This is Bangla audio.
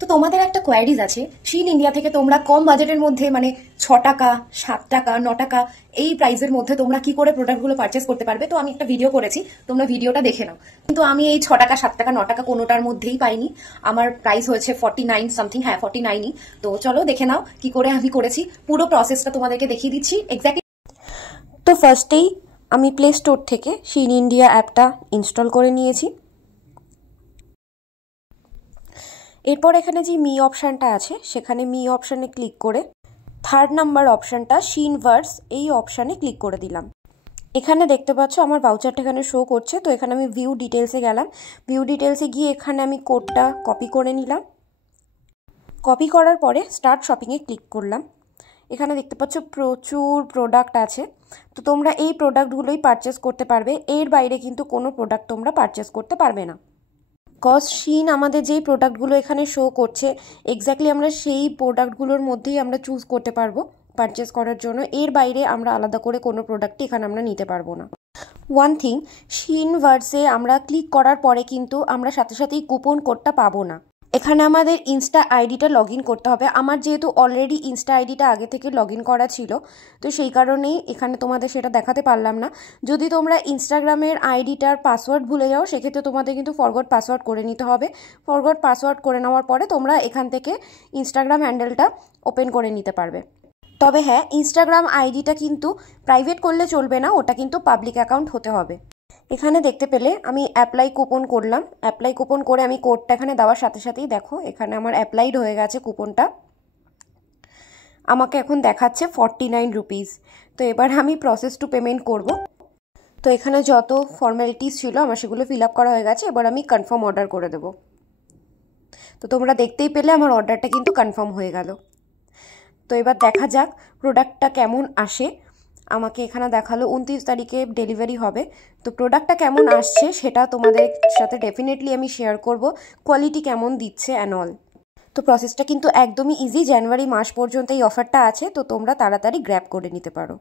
তো তোমাদের একটা কোয়ারিজ আছে, শিন ইন্ডিয়া থেকে তোমরা কম বাজেটের মধ্যে মানে 6 টাকা 7 টাকা 9 টাকা এই প্রাইসের মধ্যে তোমরা কি করে প্রোডাক্টগুলো পারচেস করতে পারবে। তো আমি একটা ভিডিও করেছি, তোমরা ভিডিওটা দেখে নাও। কিন্তু আমি এই 6 টাকা 7 টাকা 9 টাকা কোনোটার মধ্যেই পাইনি, আমার প্রাইস হয়েছে 49 সামথিং, হ্যাঁ 49ই। তো চলো দেখে নাও কি করে আমি করেছি, পুরো প্রসেসটা তোমাদেরকে দেখিয়ে দিচ্ছি এক্স্যাক্টলি। তো ফার্স্টেই আমি প্লে স্টোর থেকে শিন ইন্ডিয়া অ্যাপটা ইনস্টল করে নিয়েছি। এরপর এখানে যে মি অপশানটা আছে সেখানে মি অপশানে ক্লিক করে 3rd নাম্বার অপশানটা শিন ভার্স এই অপশানে ক্লিক করে দিলাম। এখানে দেখতে পাচ্ছ আমার ভাউচারটা এখানে শো করছে। তো এখানে আমি ভিউ ডিটেলসে গেলাম, ভিউ ডিটেলসে গিয়ে এখানে আমি কোডটা কপি করে নিলাম। কপি করার পরে স্টার্ট শপিংয়ে ক্লিক করলাম। এখানে দেখতে পাচ্ছ প্রচুর প্রোডাক্ট আছে, তো তোমরা এই প্রোডাক্টগুলোই পারচেস করতে পারবে, এর বাইরে কিন্তু কোনো প্রোডাক্ট তোমরা পারচেস করতে পারবে না। কজ শিন আমাদের যেই প্রোডাক্টগুলো এখানে শো করছে এক্স্যাক্টলি আমরা সেই প্রোডাক্টগুলোর মধ্যেই আমরা চুজ করতে পারবো পারচেস করার জন্য, এর বাইরে আমরা আলাদা করে কোনো প্রোডাক্টই এখানে আমরা নিতে পারবো না। ওয়ান থিং, শিন ভার্সে আমরা ক্লিক করার পরে কিন্তু আমরা সাথে সাথেই কুপন কোডটা পাবো না। এখানে আমাদের ইনস্টা আইডিটা লগ ইন করতে হবে। আমার যেহেতু অলরেডি ইনস্টা আইডিটা আগে থেকে লগ ইন করা ছিল, তো সেই কারণেই এখানে তোমাদের সেটা দেখাতে পারলাম না। যদি তোমরা ইনস্টাগ্রামের আইডিটার পাসওয়ার্ড ভুলে যাও সেক্ষেত্রে তোমাদের কিন্তু ফরগট পাসওয়ার্ড করে নিতে হবে। ফরগট পাসওয়ার্ড করে নেওয়ার পরে তোমরা এখান থেকে ইনস্টাগ্রাম হ্যান্ডেলটা ওপেন করে নিতে পারবে। তবে হ্যাঁ, ইনস্টাগ্রাম আইডিটা কিন্তু প্রাইভেট করলে চলবে না, ওটা কিন্তু পাবলিক অ্যাকাউন্ট হতে হবে। এখানে দেখতে পেলে আমি অ্যাপ্লাই কুপন করলাম, অ্যাপ্লাই কুপন করে আমি কোডটা এখানে দেওয়ার সাথে সাথেই দেখো এখানে আমার অ্যাপ্লাইড হয়ে গেছে কুপনটা, আমাকে এখন দেখাচ্ছে 49 রুপিস। তো এবার আমি প্রসেস টু পেমেন্ট করব। তো এখানে যত ফর্মালিটিস ছিল আমার সেগুলো ফিল আপ করা হয়ে গেছে, এবার আমি কনফার্ম অর্ডার করে দেবো। তো তোমরা দেখতেই পেলে আমার অর্ডারটা কিন্তু কনফার্ম হয়ে গেল। তো এবার দেখা যাক প্রোডাক্টটা কেমন আসে। আমাকে এখানে দেখালো 29 তারিখে ডেলিভারি হবে। তো প্রোডাক্টটা কেমন আসছে সেটা তোমাদের সাথে ডেফিনেটলি আমি শেয়ার করব, কোয়ালিটি কেমন দিচ্ছে অ্যান্ড অল। তো প্রসেসটা কিন্তু একদমই ইজি, জানুয়ারি মাস পর্যন্ত এই অফারটা আছে, তো তোমরা তাড়াতাড়ি গ্র্যাব করে নিতে পারো।